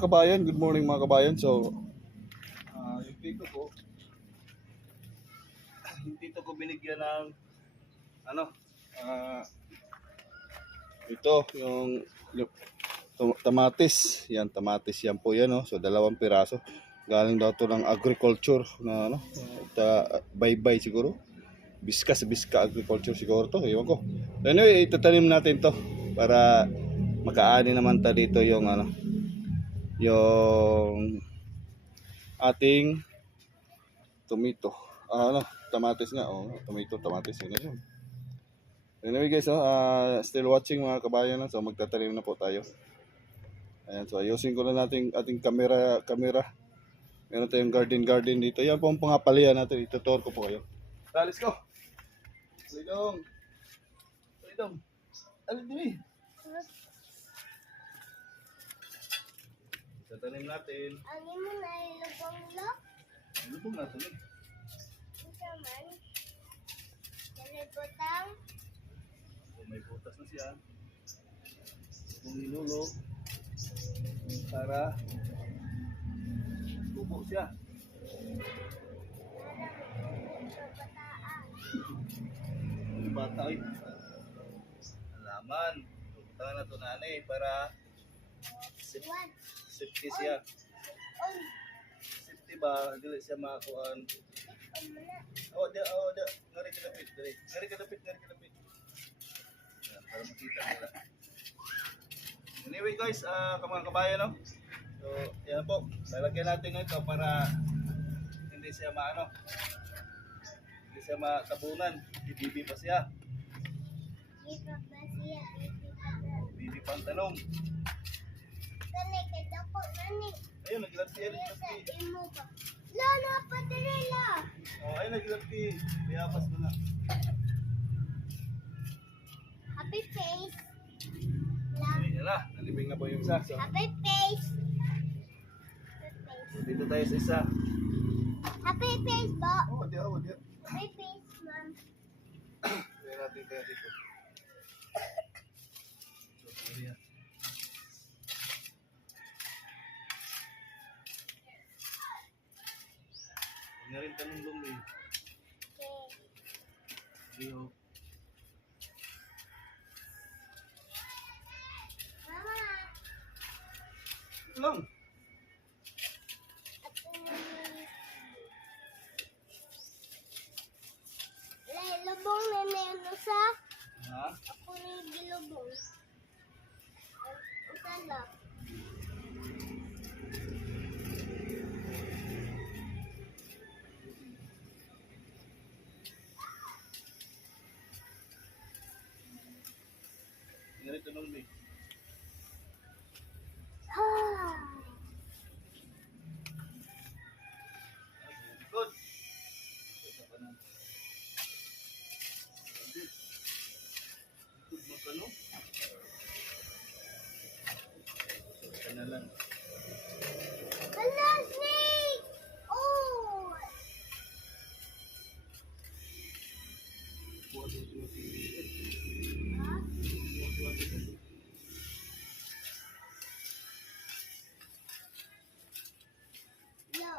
mga kabayan, good morning mga kabayan. So, yung tito ko binigyan ng ano, ito yung tamatis. Yan, tamatis yan po yan, oh. So, 2 piraso. Galing daw to ng agriculture na ano, bye-bye siguro. Biska agriculture siguro to, ewan ko. Anyway, itatanim natin to para makaani naman ta dito yung ano, yung ating tomato. Tamatis nga, oh, tomato, tamatis yun. Anyway guys, still watching mga kabayan, so magtatanim na po tayo. Ayan, so ayusin ko na natin ating camera. Meron tayong garden dito. Yan po ang pangapalian natin. Itutur ko po kayo. Let's go. Lidong. Alin din eh. Tatanim natin. Ano mo na ilubong lo? Ilubong natin eh. Ito man. Kalibutang. May butas na siya. Kung nilulog para tubo siya. Bata ay alaman. Tubutan na ito nanay para safety siya. Safety ba? Dili siya makakuan. Ngari kalapit. Yan, para makita nila. Anyway guys, mga kabayan, no? So, yan po. Lalagyan natin ito para hindi siya hindi siya matabunan. Bibi pa siya. Bibi pang talong. Ayun, naglagti. Lolo, patirila. Ayun, naglagti. Biyapas mo na. Happy face. Ayun na, nalibing na po yung isa. So, Happy face. dito tayo sa isa. Happy face po. Wadi. Happy face, ma'am. Kaya natin kaya dito. So, ayan. Huwag na rin tanong lumi. Iyo. Mama. Lang. Lubong na na sa. Ha? Ako na yung gilubong. Usala. Huwag na rin tanong lumi. Good. Ito pa na. Good mo ka, no? Ito na lang. Hala, snake! Oh! Yo.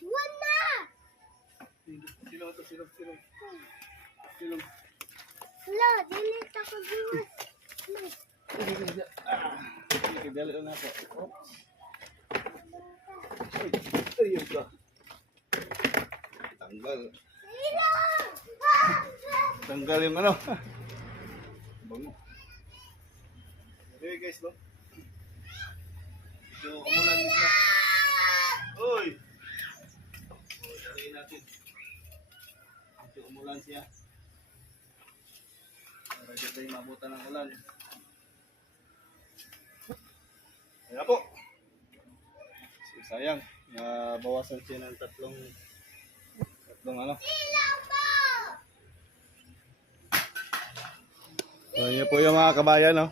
One na! Silong. Hala, dilit ako diwas. Sige, dali lang nato. Oops. Ayun ka. Tanggal. Tanggal yung ano. Bango. Okay guys, no? Ito, umulan nila. Uy! Daliin natin. Ito, umulan siya. Para dito tayo mabutan ng ulan. Ayan po. So, sayang. Bawasan siya ng tatlong ano. So, yun po yung mga kabayan, no?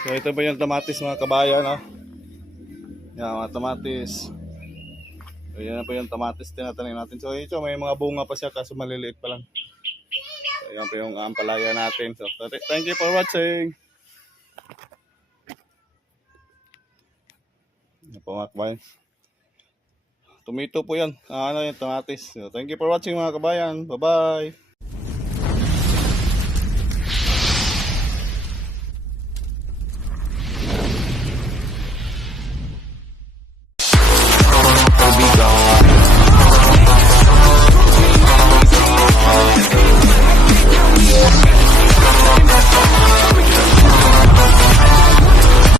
So, ito po yung tamatis mga kabayan, no? Yan, mga tamatis. So, yan po yung tamatis tinatanim natin. So, ito may mga bunga pa siya kaso maliliit pa lang. So, yan po yung ampalaya natin. So, thank you for watching. Yan po mga kabayan. Tomato po yan. Ano yung tomatis. So, thank you for watching mga kabayan. Bye-bye.